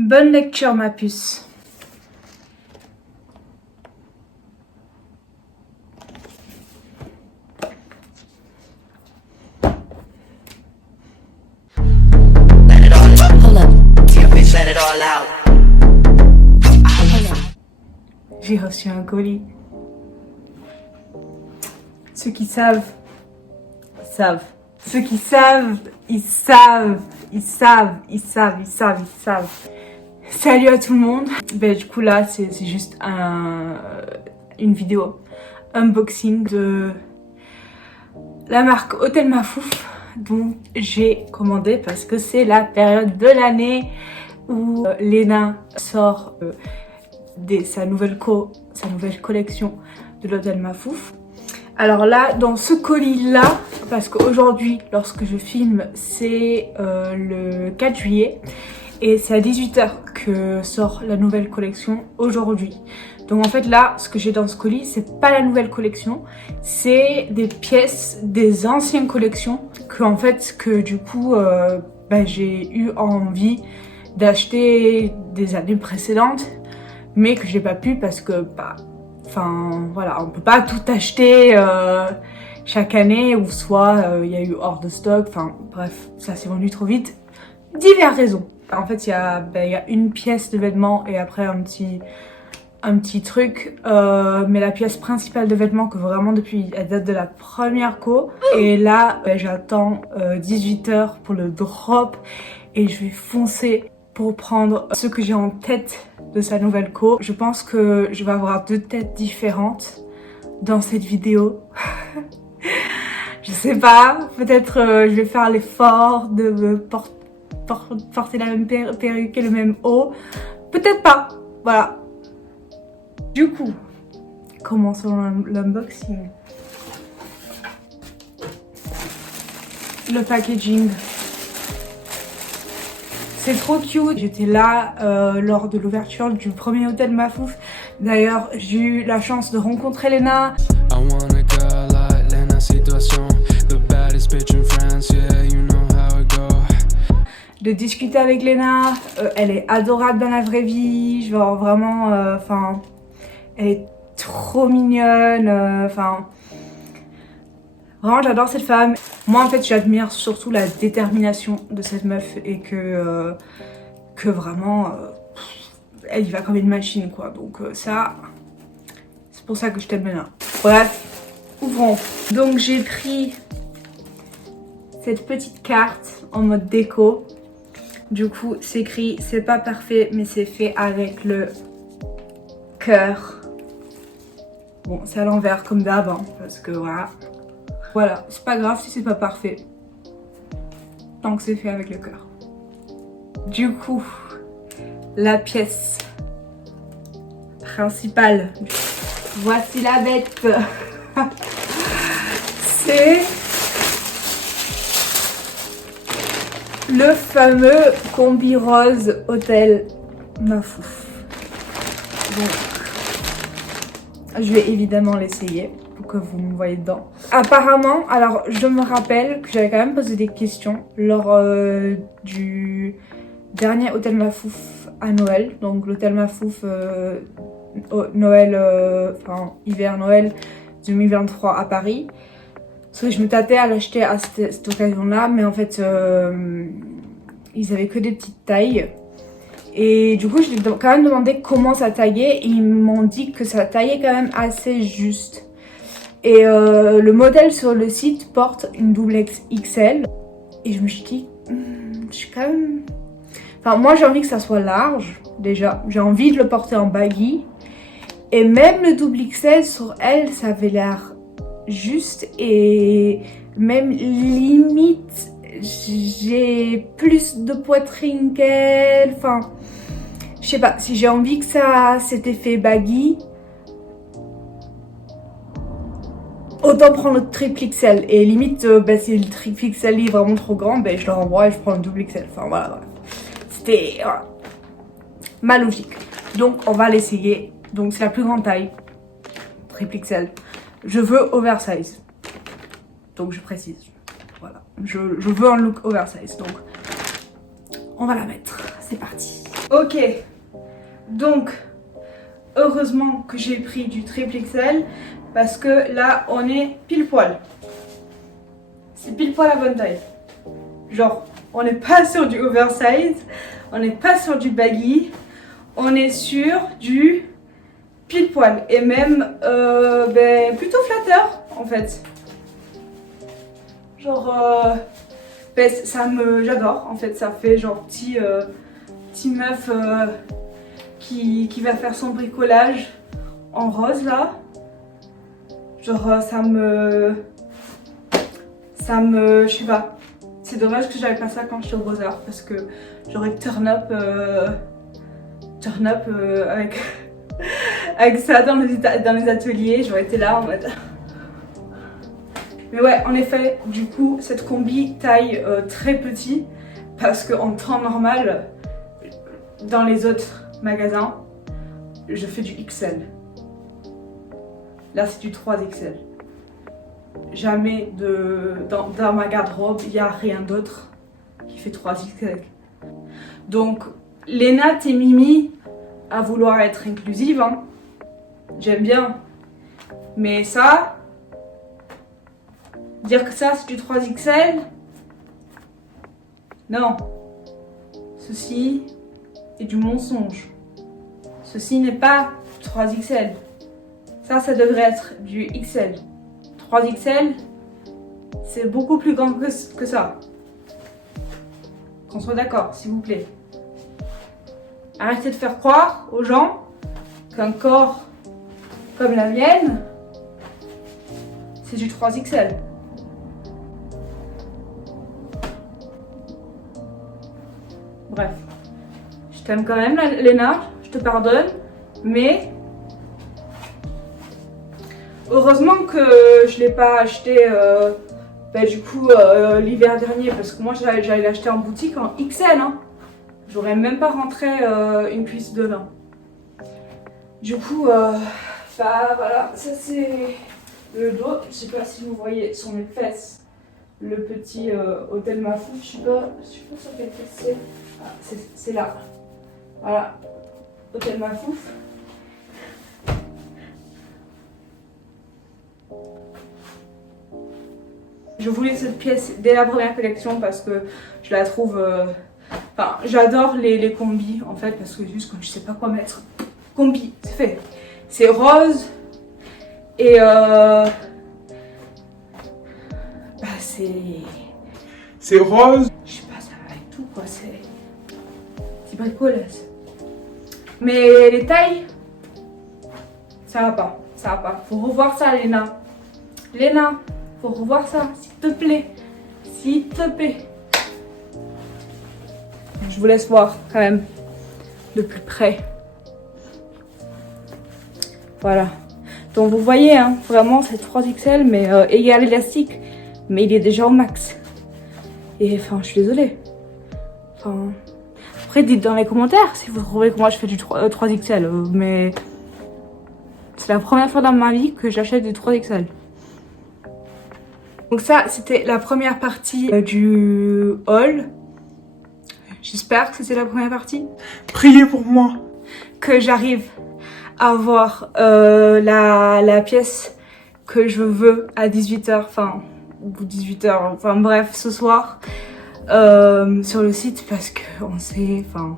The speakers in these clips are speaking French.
Bonne lecture, ma puce. J'ai reçu un colis. Ceux qui savent, savent. Ceux qui savent, ils savent. Ils savent, ils savent, ils savent, ils savent. Salut à tout le monde. Du coup là, c'est juste une vidéo unboxing de la marque Hôtel Mafouf dont j'ai commandé parce que c'est la période de l'année où Léna sort sa nouvelle collection de l'Hôtel Mafouf. Alors là, dans ce colis-là, parce qu'aujourd'hui, lorsque je filme, c'est le 4 juillet et c'est à 18 h que sort la nouvelle collection aujourd'hui. Donc en fait là, ce que j'ai dans ce colis, c'est pas la nouvelle collection, c'est des pièces des anciennes collections que du coup j'ai eu envie d'acheter des années précédentes, mais que j'ai pas pu parce que voilà, on peut pas tout acheter chaque année, ou soit il y a eu hors de stock, enfin bref, ça s'est vendu trop vite, diverses raisons. En fait il y a une pièce de vêtements et après un petit truc, mais la pièce principale de vêtements que vraiment depuis, elle date de la première co, et là j'attends 18 h pour le drop et je vais foncer pour prendre ce que j'ai en tête de sa nouvelle co. Je pense que je vais avoir 2 têtes différentes dans cette vidéo. Je sais pas, peut-être je vais faire l'effort de me porter la même perruque et le même haut. Peut-être pas, voilà. Du coup, commençons l'unboxing. Le packaging. C'est trop cute. J'étais là lors de l'ouverture du premier Hôtel Mafouf. D'ailleurs, j'ai eu la chance de rencontrer Léna. De discuter avec Léna. Elle est adorable dans la vraie vie. Genre vraiment, elle est trop mignonne. Vraiment, j'adore cette femme. Moi, en fait, j'admire surtout la détermination de cette meuf et que vraiment, elle y va comme une machine, quoi. Donc ça, c'est pour ça que je t'aime bien. Bref, ouvrons. Donc, j'ai pris cette petite carte en mode déco. Du coup, c'est écrit, c'est pas parfait, mais c'est fait avec le cœur. Bon, c'est à l'envers comme d'hab, hein, parce que voilà. Voilà, c'est pas grave si c'est pas parfait, tant que c'est fait avec le cœur. Du coup, la pièce principale, voici la bête. C'est le fameux combi rose Hôtel Mafouf. Donc, je vais évidemment l'essayer pour que vous me voyez dedans. Apparemment, alors je me rappelle que j'avais quand même posé des questions lors du dernier Hôtel Mafouf à Noël. Donc l'Hôtel Mafouf Noël, hiver Noël 2023 à Paris. Parce que je me tâtais à l'acheter à cette occasion-là, mais en fait ils avaient que des petites tailles. Et du coup, je lui ai quand même demandé comment ça taillait et ils m'ont dit que ça taillait quand même assez juste. Et le modèle sur le site porte une double XL. Et je me suis dit, je suis quand même... moi j'ai envie que ça soit large, déjà. J'ai envie de le porter en baggy. Et même le double XL sur elle, ça avait l'air juste. Et même limite, j'ai plus de poitrine qu'elle. Je sais pas, si j'ai envie que ça cet effet baggy, autant prendre le triple XL. Et limite, si le triple XL est vraiment trop grand, je le renvoie et je prends le double XL. Voilà. C'était ma logique. Donc on va l'essayer. Donc c'est la plus grande taille, triple XL. Je veux oversize. Donc je précise. Voilà. Je veux un look oversize. Donc on va la mettre. C'est parti. Ok, donc heureusement que j'ai pris du triple XL parce que là on est pile poil. C'est pile poil la bonne taille. Genre, on n'est pas sur du oversize, on n'est pas sur du baggy, on est sur du pile poil et même plutôt flatteur en fait. Genre, j'adore en fait, ça fait genre petit meuf qui va faire son bricolage en rose là. Genre je sais pas. C'est dommage que j'avais pas ça quand j'étais au Beaux-Arts parce que j'aurais turn up avec avec ça dans les ateliers, j'aurais été là en mode. Mais ouais, en effet, du coup, cette combi taille très petit parce qu'en temps normal, dans les autres magasins, je fais du XL. Là, c'est du 3XL. Jamais dans ma garde-robe, il n'y a rien d'autre qui fait 3XL. Donc, Léna, t'es Mimi à vouloir être inclusive, hein. J'aime bien. Mais ça, dire que ça c'est du 3XL, non. Ceci est du mensonge. Ceci n'est pas 3XL. Ça devrait être du XL. 3XL, c'est beaucoup plus grand que ça. Qu'on soit d'accord, s'il vous plaît. Arrêtez de faire croire aux gens qu'un corps comme la mienne, c'est du 3XL. Bref, je t'aime quand même, Léna, je te pardonne, mais heureusement que je ne l'ai pas acheté l'hiver dernier, parce que moi j'allais l'acheter en boutique en XL, hein. J'aurais même pas rentré une cuisse dedans. Du coup, voilà, ça c'est le dos. Je sais pas si vous voyez sur mes fesses le petit hôtel Mafouf. Je sais pas sur quelle fesse c'est. Ah, c'est là. Voilà, hôtel Mafouf. Je voulais cette pièce dès la première collection parce que je la trouve. Enfin, j'adore les combis en fait parce que juste quand je sais pas quoi mettre. Combi, c'est fait. C'est rose et c'est rose. Je sais pas, ça va avec tout quoi. C'est bricolage. Mais les tailles, ça va pas. Ça va pas. Faut revoir ça, Léna. Léna, faut revoir ça, s'il te plaît. S'il te plaît. Je vous laisse voir quand même de plus près. Voilà. Donc vous voyez, hein, vraiment c'est 3XL mais égal élastique. Mais il est déjà au max. Et enfin, je suis désolée. Enfin, après dites dans les commentaires si vous trouvez que moi je fais du 3XL. Mais c'est la première fois dans ma vie que j'achète du 3XL. Donc ça, c'était la première partie du haul. J'espère que c'était la première partie. Priez pour moi. Que j'arrive à avoir la pièce que je veux à 18h, enfin, ou 18h, enfin bref, ce soir, sur le site parce qu'on sait, enfin,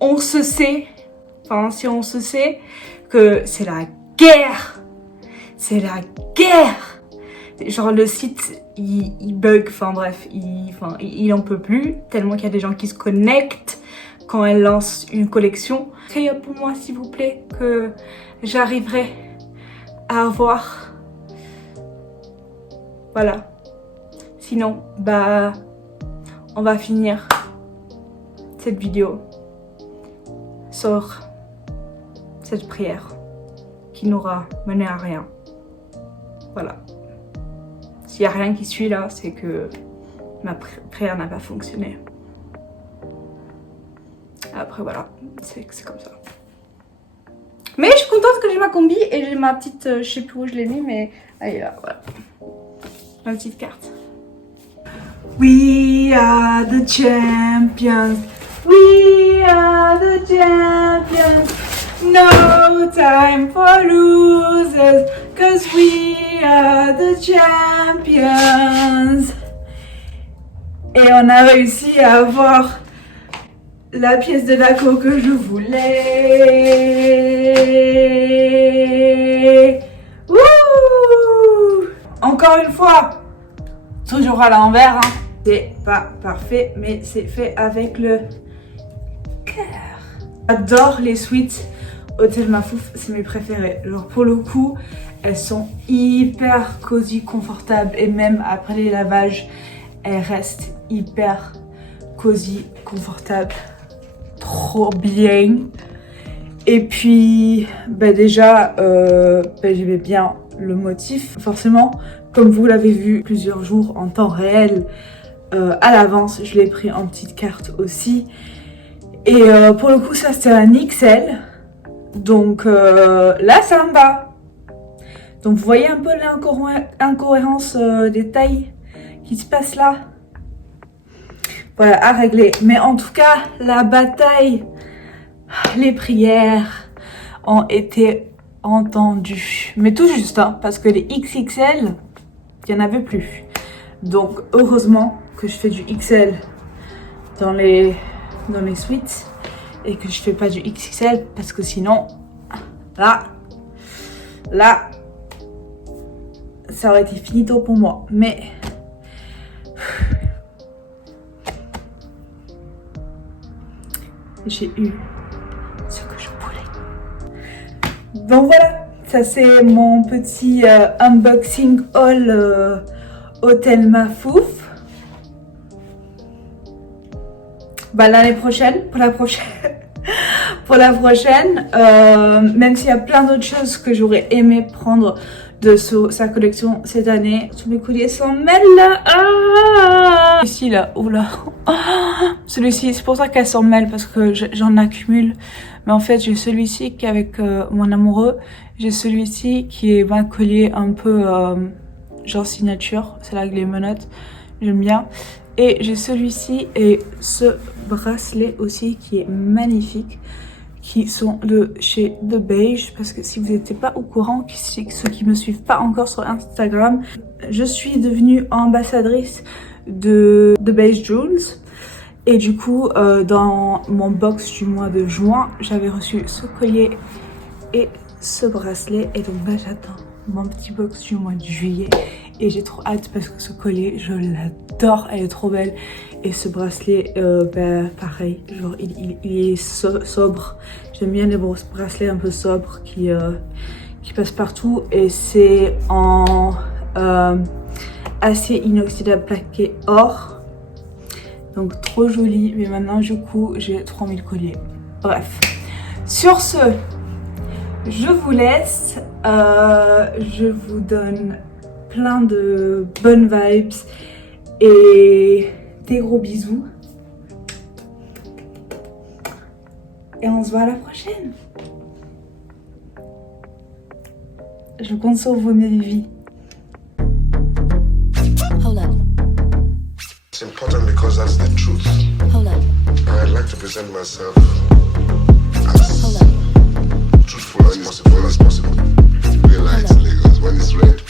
on se sait, enfin, si on se sait que c'est la guerre. C'est la guerre. Genre le site il bug, enfin bref, il en peut plus tellement qu'il y a des gens qui se connectent quand elle lance une collection. Priez pour moi s'il vous plaît que j'arriverai à avoir, voilà. Sinon bah on va finir cette vidéo sur cette prière qui n'aura mené à rien. Voilà. S'il n'y a rien qui suit là, c'est que ma prière n'a pas fonctionné. Après voilà, c'est comme ça. Mais je suis contente que j'ai ma combi et j'ai ma petite, je sais plus où je l'ai mis, mais elle est là, voilà. Ma petite carte. We are the champions. We time for losers, cause we are the champions. Et on a réussi à avoir la pièce de Nako que je voulais. Wouh! Encore une fois, toujours à l'envers, hein. C'est pas parfait, mais c'est fait avec le cœur. J'adore les suites Hôtel Mafouf, c'est mes préférés. Genre pour le coup, elles sont hyper cosy, confortables et même après les lavages, elles restent hyper cosy, confortables. Trop bien. Et puis, déjà, j'aimais bien le motif. Forcément, comme vous l'avez vu plusieurs jours en temps réel, à l'avance, je l'ai pris en petite carte aussi. Et pour le coup, ça c'était un XL. Donc là, ça me va. Donc vous voyez un peu l'incohérence des tailles qui se passe là. Voilà, à régler. Mais en tout cas, la bataille, les prières ont été entendues. Mais tout juste, hein, parce que les XXL, il n'y en avait plus. Donc heureusement que je fais du XL dans les suites et que je fais pas du XXL parce que sinon, là, ça aurait été finito pour moi. Mais j'ai eu ce que je voulais. Donc voilà, ça c'est mon petit unboxing haul Hôtel Mafouf. L'année prochaine, pour la prochaine, même s'il y a plein d'autres choses que j'aurais aimé prendre de sa collection cette année. Tous mes colliers s'en mêlent là. Ah, celui-ci là, oula. Celui-ci, c'est pour ça qu'elle s'en mêle, parce que j'en accumule. Mais en fait, j'ai celui-ci qui est avec mon amoureux. J'ai celui-ci qui est un collier un peu genre signature. C'est là avec les menottes. J'aime bien. Et j'ai celui-ci et ce bracelet aussi qui est magnifique, qui sont de chez The Beige, parce que si vous n'étiez pas au courant, ceux qui me suivent pas encore sur Instagram, je suis devenue ambassadrice de The Beige Jewels. Et du coup, dans mon box du mois de juin, j'avais reçu ce collier et ce bracelet. Et donc j'attends mon petit box du mois de juillet. Et j'ai trop hâte parce que ce collier, je l'adore, elle est trop belle. Et ce bracelet, pareil, genre il est sobre. J'aime bien les bracelets un peu sobres qui passent partout. Et c'est en acier inoxydable plaqué or. Donc trop joli. Mais maintenant, du coup, j'ai 3000 colliers. Bref. Sur ce, je vous laisse. Je vous donne plein de bonnes vibes et des gros bisous. Et on se voit à la prochaine. Je compte sur vous, mes vies. Hold up. It's important because that's the truth. Hold up. I'd like to present myself as Hold up. truthful as possible. Real light Lagos when it's red.